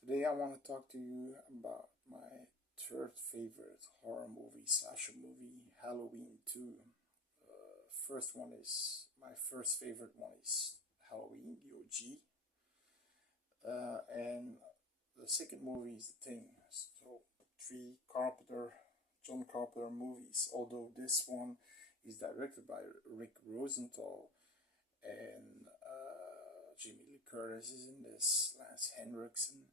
Today I want to talk to you about my third favorite horror movie, slasher movie, Halloween 2. First one is, my first favorite one is Halloween, the OG. And the second movie is The Thing. So, three John Carpenter movies, although this one is directed by Rick Rosenthal and Jamie Lee Curtis is in this, Lance Henriksen,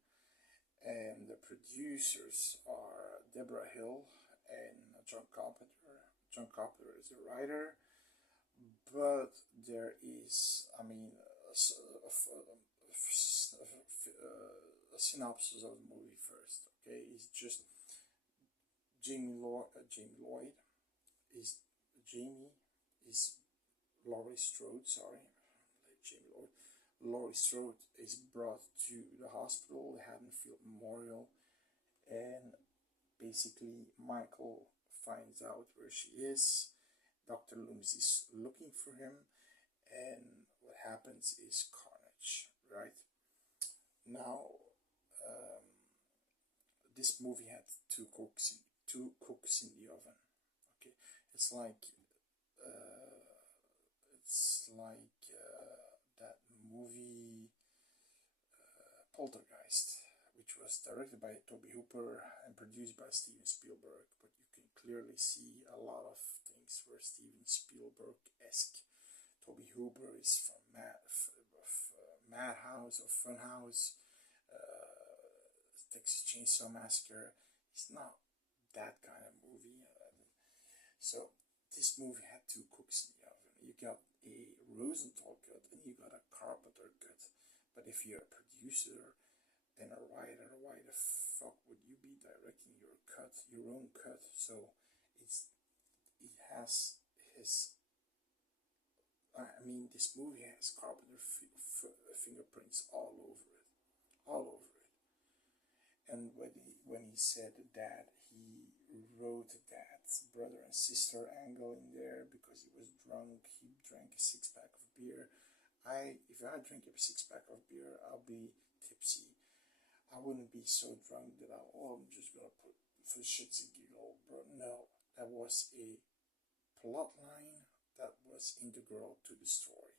and the producers are Deborah Hill and John Carpenter. John Carpenter is the writer, but there is, a synopsis of the movie first. Okay, it's just Jamie Lloyd is Jamie is Laurie Strode. Sorry, Jamie Lloyd. Laurie Strode is brought to the hospital, the Haddonfield Memorial, and basically Michael finds out where she is. Dr. Loomis is looking for him, and what happens is carnage, right? Now, this movie had two cooks in the oven. Okay, it's like that movie Poltergeist, which was directed by Toby Hooper and produced by Steven Spielberg. But you can clearly see a lot of things were Steven Spielberg-esque. Toby Hooper is from Madhouse or Funhouse, Texas Chainsaw Massacre. It's not that kind of movie. So this movie had two cooks in the oven. You got a Rosenthal cut and you got a Carpenter cut. But if you're a producer and a writer, why the fuck would you be directing your own cut? So it has his. This movie has Carpenter fingerprints all over it, all over it. And when he said that he wrote that brother and sister angle in there because he was drunk, he drank a six-pack of beer. If I drink a six-pack of beer, I'll be tipsy. I wouldn't be so drunk that I'm just gonna put for shits and giggles, bro. No, that was a plot line that was integral to the story.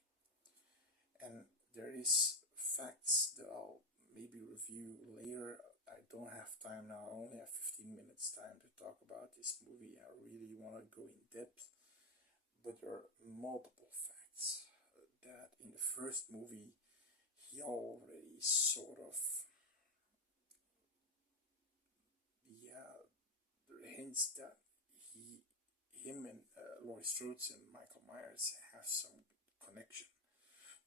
And there is facts that I'll maybe review later. I don't have time now. I only have 15 minutes time to talk about this movie. I really want to go in depth, but there are multiple facts that in the first movie he already sort of, there are hints that him and Laurie Strode and Michael Myers have some connection.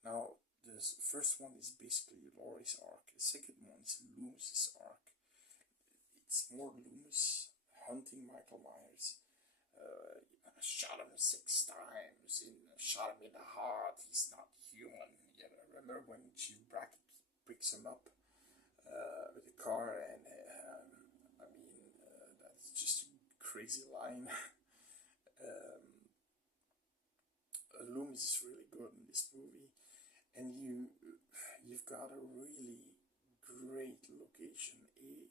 Now, the first one is basically Laurie's arc. The second one is Loomis's arc. It's more Loomis hunting Michael Myers. I shot him 6 times and shot him in the heart. He's not human. You know, remember when Chief Brackett picks him up with the car, and that's just a crazy line. Loomis is really good in this movie, and you've got a really great location, a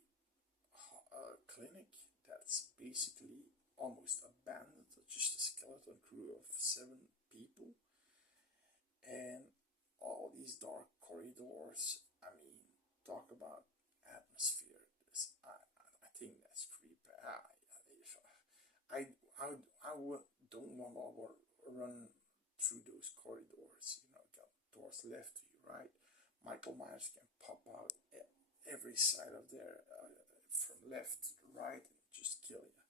clinic that's basically almost abandoned, just a skeleton crew of 7 people, and all these dark corridors. Talk about atmosphere. I think that's creepy. Don't want to run through those corridors. Got doors left to your right. Michael Myers can pop out at every side of there, from left to the right, and just kill you.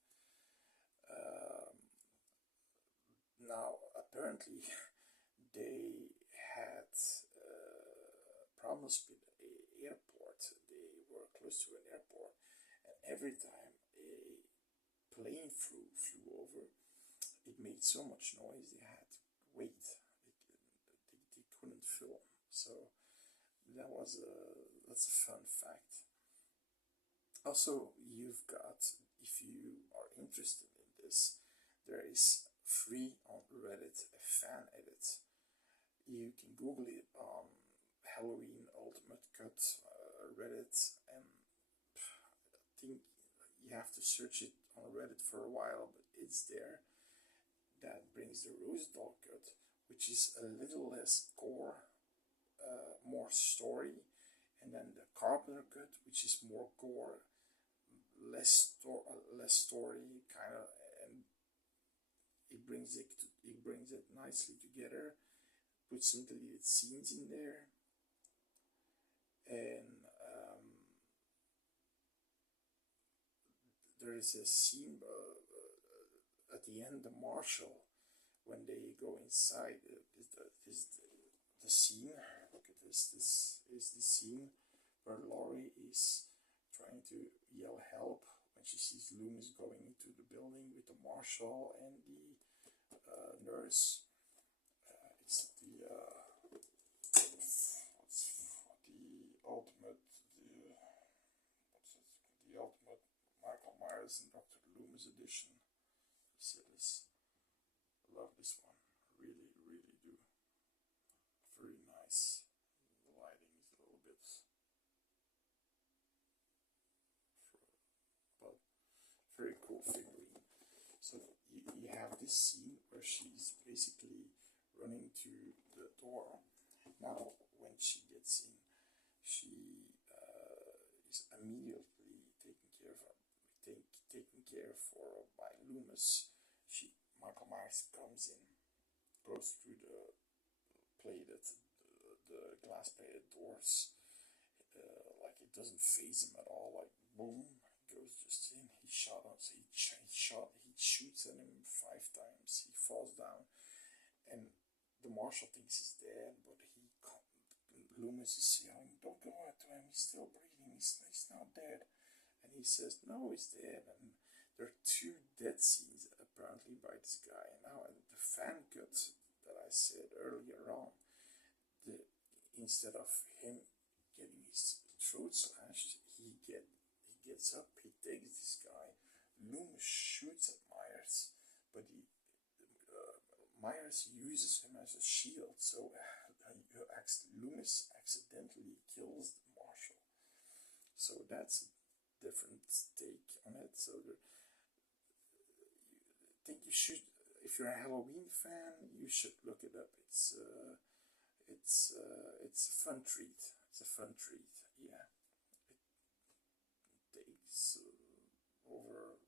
Now, apparently, they had problems with the airport. They were close to an airport, and every time a plane flew over, it made so much noise they had to wait. They couldn't film. So that's a fun fact. Also, you've got, if you are interested in this, there is free on Reddit a fan edit. You can Google it, Halloween Ultimate Cut Reddit, and I think you have to search it on Reddit for a while, but it's there. That brings the Rosenthal cut, which is a little less gore, more story, and then the Carpenter cut, which is more gore, less story, kind of, and it brings it nicely together. Put some deleted scenes in there, and there is a scene at the end, the marshal, when they go inside, the scene. Look at this. This is the scene where Laurie is trying to yell help when she sees Loomis going into the building with the marshal and the nurse. It's the ultimate, the ultimate Michael Myers and Dr. Loomis edition. See this? I love this one. Really, really do. Very nice. The lighting is a little bit, but very cool figurine. So you have this scene where she's basically running to the door. Now, when she gets in, she is immediately taken care for by Loomis. Michael Myers comes in, goes through the glass plated doors, like it doesn't phase him at all. Like boom, goes just in. He shoots at him 5 times. He falls down, and the marshal thinks he's dead, but Loomis is yelling, "Don't go out to him. He's still breathing. He's not dead." And he says, "No, he's dead." And there are 2 dead scenes apparently by this guy. And now the fan cut that I said earlier on, instead of him getting his throat slashed, he gets up, he takes this guy. Loomis shoots at Myers, but Myers uses him as a shield, so Loomis accidentally kills the marshal. So that's a different take on it. So I think you should, if you're a Halloween fan, you should look it up. It's a fun treat. It's a fun treat. Yeah, it takes over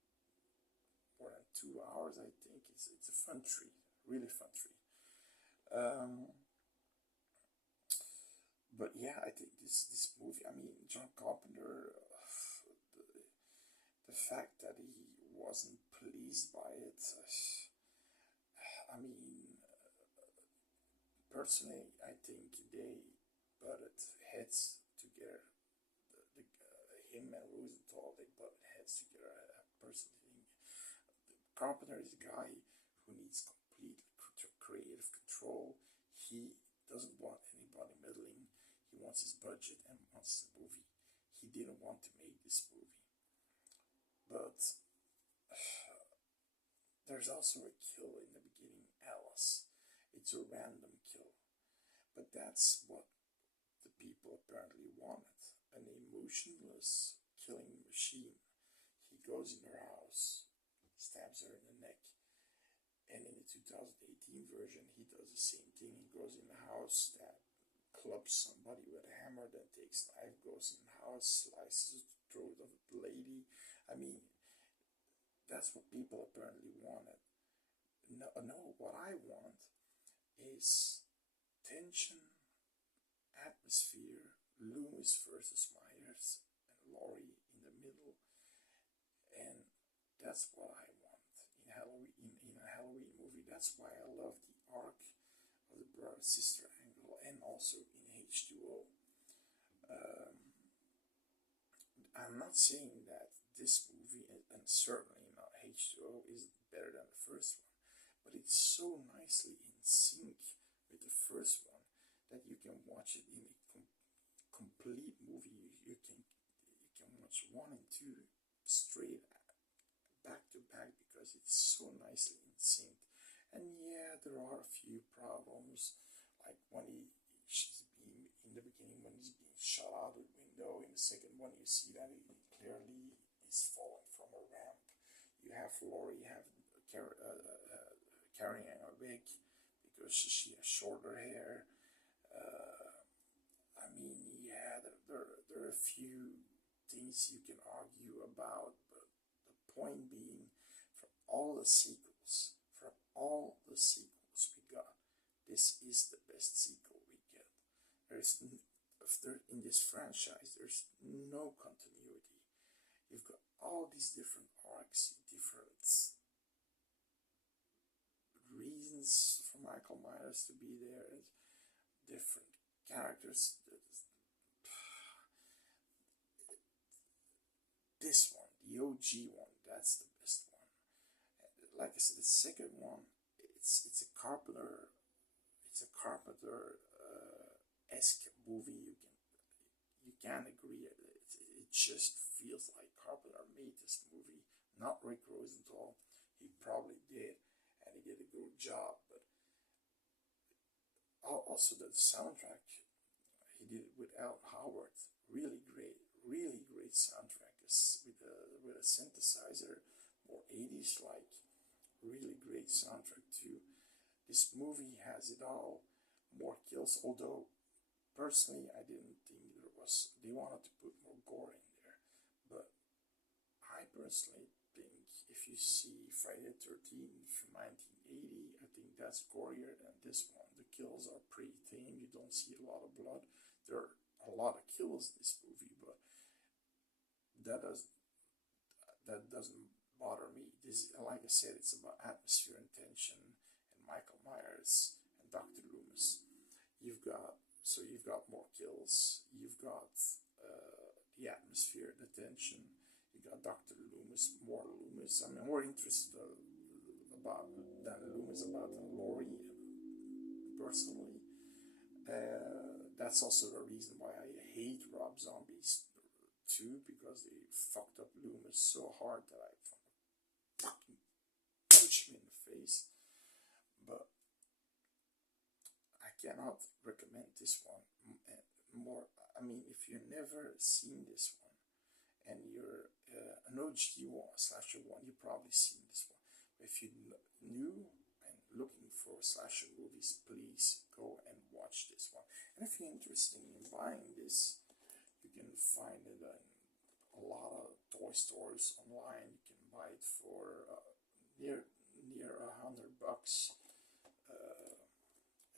more than 2 hours. I think it's a fun treat. Really fun treat. But yeah, I think this movie. I mean, John Carpenter. The fact that he wasn't pleased by it. I mean, personally, I think they butted heads together. Him and Rosenthal, they butted heads together. I personally think Carpenter is a guy who needs complete creative control. He doesn't want anybody meddling. He wants his budget and wants the movie. He didn't want to make this movie. But there's also a kill in the beginning, Alice. It's a random kill. But that's what the people apparently wanted. An emotionless killing machine. He goes in her house, stabs her in the neck. And in the 2018 version, he does the same thing. He goes in the house, clubs somebody with a hammer, then takes a knife, goes in the house, slices the throat of the lady. I mean, that's what people apparently wanted. No, what I want is tension, atmosphere, Loomis versus Myers, and Laurie in the middle, and that's what I want in a Halloween movie. That's why I love the arc of the brother-sister angle, and also in H2O. I'm not saying that this movie, and certainly not H2O, is better than the first one, but it's so nicely in sync with the first one that you can watch it in a complete movie. You can watch 1 and 2 straight back to back because it's so nicely in sync. And yeah, there are a few problems, like when she's being in the beginning when he's being shot out the window in the see that he clearly is falling from a ramp. You have Laurie carrying a wig because she has shorter hair. I mean, yeah, there are a few things you can argue about, but the point being, from all the sequels we got, this is the best sequel we get. In this franchise, there's no continuity. You've got all these different arcs, different reasons for Michael Myers to be there, different characters. This one, the OG one, that's the best one. Like I said, the second one, it's a Carpenter esque movie. You can agree. It just feels like Carpenter made this movie, not Rick Rosenthal. He probably did, and he did a good job. But also the soundtrack, he did it with Al Howard. Really great soundtrack. With a synthesizer, more 80s like. Really great soundtrack too. This movie has it all. More kills, although personally I didn't think they wanted to put more gore in there. But I personally think if you see Friday the 13th from 1980, I think that's gorier than this one. The kills are pretty tame, you don't see a lot of blood. There are a lot of kills in this movie, but that doesn't bother me. This, like I said, it's about atmosphere and tension, and Michael Myers and Dr. Loomis. You've got more kills. You've got the atmosphere, the tension. You got Dr. Loomis, more Loomis. I'm more interested about Laurie personally. That's also the reason why I hate Rob Zombie's too, because they fucked up Loomis so hard that I fucking punch him in the face. But I cannot recommend this one more. I mean, if you've never seen this one and you're an OG one, slasher one, you've probably seen this one. But if you're new and looking for slasher movies, please go and watch this one. And if you're interested in buying this, you can find it in a lot of toy stores online. You can buy it for near $100.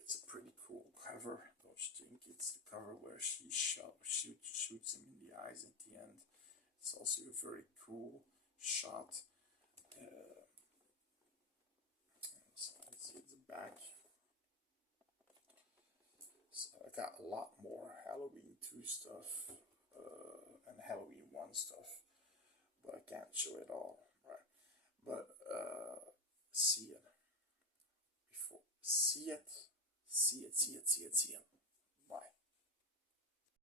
It's a pretty cool cover, don't you think? It's the cover where she shoots him in the eyes at the end. It's also a very cool shot. So let's see the back. So I got a lot more Halloween 2 stuff and Halloween 1 stuff, but I can't show it all, right? But see it.